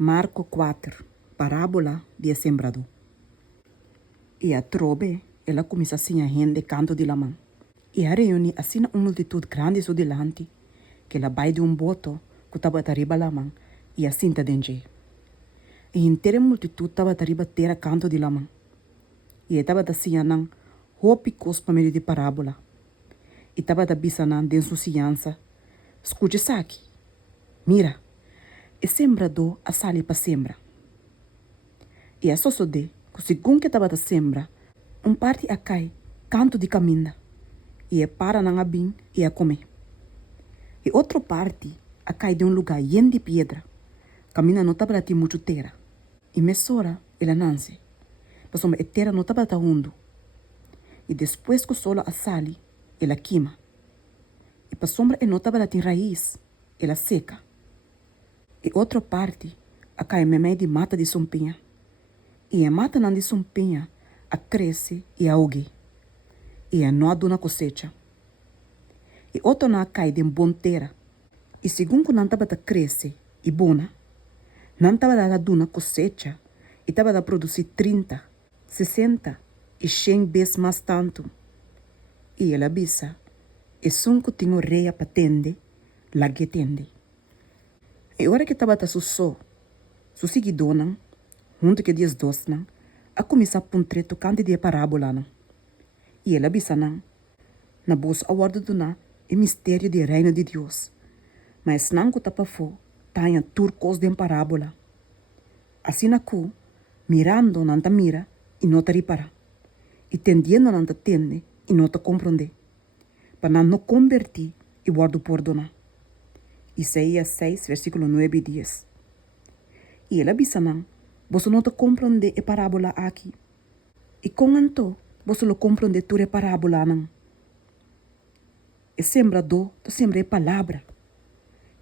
Marco 4, parábola de sembrador. E a trobe, ela começa assim a rende canto de lamã. E a reúne assim uma multitud grande so delante, que ela vai de boto que estava arriba lamã e assim tá dentro. E inteira multitud estava arriba terra canto de lamã. E estava assim a não roupa cospa meio de parábola. E estava da bisa não de insouciança. Escute isso aqui. Mira, e sembrador a sali para sembra. E a sosode, que segundo que estava da sembra, parte a cai, canto de caminha, e para na abin e a comer. E outra parte a cai de lugar yen de pedra, caminha não estava de muito terra. E mesora ela nasce, mas a terra não estava hundo. E depois que o sol a sali, ela queima. E para sombra não estava de raiz, ela seca. E outra parte a cai meio de mata de sompinha. E a mata não de sompinha a cresce e a auge. E a não aduna cosecha. E outra não cai de bom terra. E segundo não estava a crescer e bona, não estava a aduna cosecha e estava a produzir 30, 60 e 100 vezes mais tanto. E ela bisa, e sunco tinha reia para tende, lá que tende. E hora que estava a só seguidona, junto que dias dois não, a começar a puntre tocante de parábola não. E ela bisa não, na bolsa a guarda do não, e mistério do reino de Deus. Mas não que tapa fo, taia turcos de parábola. Assim na cu, mirando não ta mira e não ta ripara. E tendendo não ta tende e não ta compreende. Para não convertir e guardo por dona. Isaías 6, versículo 9 e 10. E ela bisa não, você não ta compreende a parábola aqui. E com anto, você lo compreende tu a parábola não. E sembrador, tu sembra a palavra.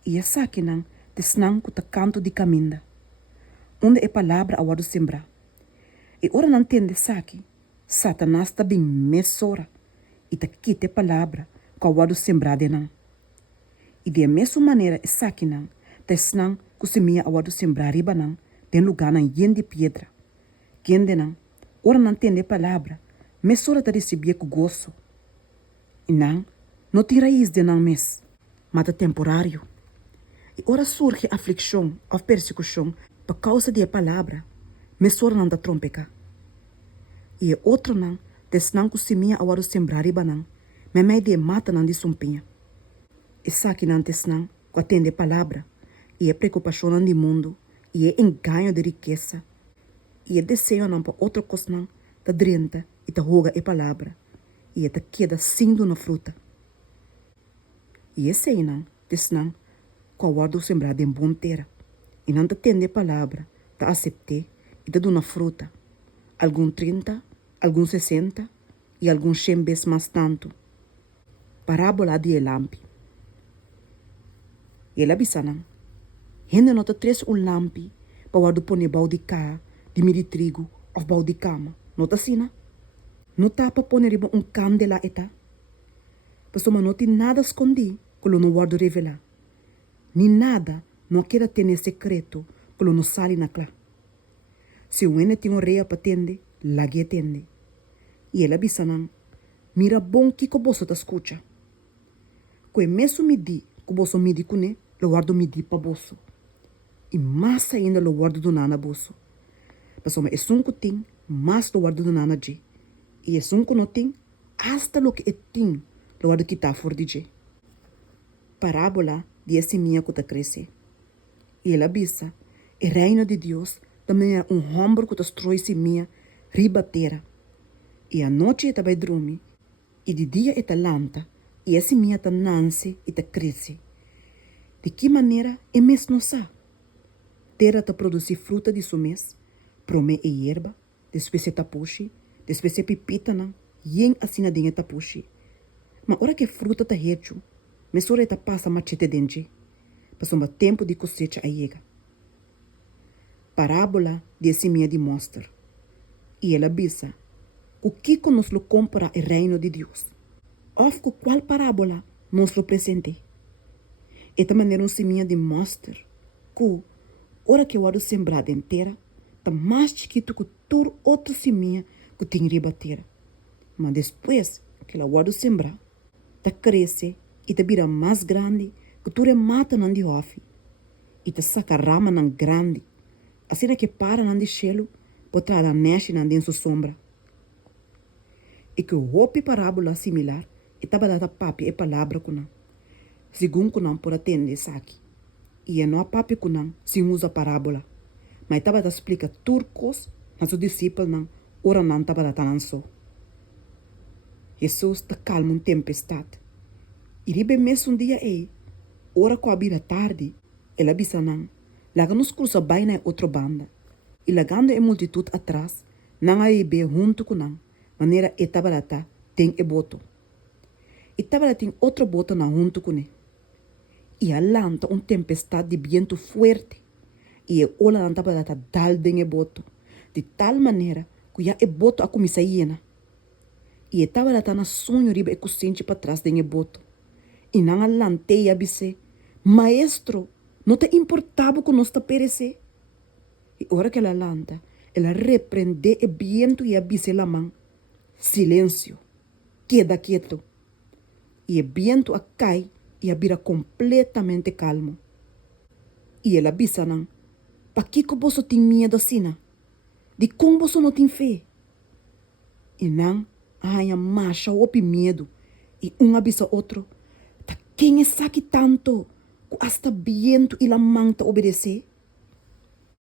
E essa aqui não, te snang que ta canto de caminha. Onde é palavra a wado sembrar. E ora não entende aqui, Satanás está bem mesora e ta quita a palavra que a wado sembrar de não. E de mesma maneira essa aqui não, te snang que semia a wado sembrar riba não, tem lugar não yen de pedra. Quem de não, ora não entende a palavra, mesora ta recebia com gozo. E não tem raiz de não mes, mas é temporário. E ora surge aflição ou persecução por causa da palavra, mesora não da trompeca. E outro não, desnang que semia a wado sembrar riba não, me de mata não de sumpinha. E saque não desnang que atende a palavra, e preocupação não de mundo, e enganho de riqueza, e desejo não para outra coisa não, da drenta e da roga a palavra, e da queda sindo na fruta. E esse aí não, desnang que a wado sembrar de bom terra, e não atende a palavra, da aceitar e da dona fruta, algum 30, algum 60 e algum 100 vezes mais tanto. Parábola de lampi. E ela bisa não. Hende nota 3 lampi para wado pone bau de cá, de miri trigo ou bau de cama. Nota sina. Não tapa pone riba candela eta. Pessoa não tem nada escondi, quando não guardo revelar. Ni nada não queira ter secreto, quando não sale na clá. Se o ene tem reia para tende, lá que tende. E ela bisa não. Mira bom que o bolso ta escucha. Que mesmo midi, que o bolso midi cune, lo guardo midi para bolso. E mais ainda lo guardo do nana bolso. Pessoa é sunco tem, mais lo guardo do nana de. E é sunco não tem, hasta lo que é tem, lo guardo que tá for de je. Parábola de seminha que ta cresce. E ela bisa, o reino de Deus também é ombro que ta strói seminha riba terra. E a noite está vai dormir, e de dia está lanta, e a seminha está nasce e está cresce. De que maneira é mês não sabe? Terra está produzir fruta de seu mês, prome e erva, depois é tapuxi, depois é pipita, yen assim dinha tapuxi. Mas hora que fruta está hecho, mesora está passa machete dente, passou um tempo de cosecha a chega. Parábola de seminha de mostra. E ela bisa, o que nos lo compra o reino de Deus? Of qual parábola nos lo presente? Esta maneira seminha de mostra, que ora que o sembrado inteira, tá mais chiquito que toda outra semente que tem ribateira. Mas depois que ela sembrar, tá cresce e tá vira mais grande que tudo mata não de off. E tá saca rama não grande. Assim que para não de chelo, por trás da mexe não de sua sombra. E que o hopi parábola similar, e tava data papi e palavra com não. Segundo que não por atender saque. E é não a papi com não, se usa parábola. Mas tava da explica turcos, na seu discípulo não, ora não tava da tanan só. Jesus tá calma tempestade. E ribe mesmo dia ora com a bira tarde, ela bisa não. Laga nos cruza bem na outra banda. E lagando a multitud atrás, não aí be junto com não. Maneira e tabarata tem e boto. E tabarata tem outro boto na junto com ele. E a lanta tempestade de viento fuerte. E a ola na tabarata dal den e boto. De tal maneira que já e boto a comissa hiena. E a tabarata na sonho riba e cocinche para trás den e boto. E não a lanteia bise. Maestro, não te importava que nós te perecer? E ora que ela lanta, ela repreende o viento e avisa la mão. Silêncio. Queda quieto. E o viento a cai e a vira completamente calmo. E ela avisa não. Pa que você tem medo assim? De como você não tem fé? E não, a marcha ou medo. E avisa outro. Tá quem é saque tanto? Que hasta viento e la mão te obedecer?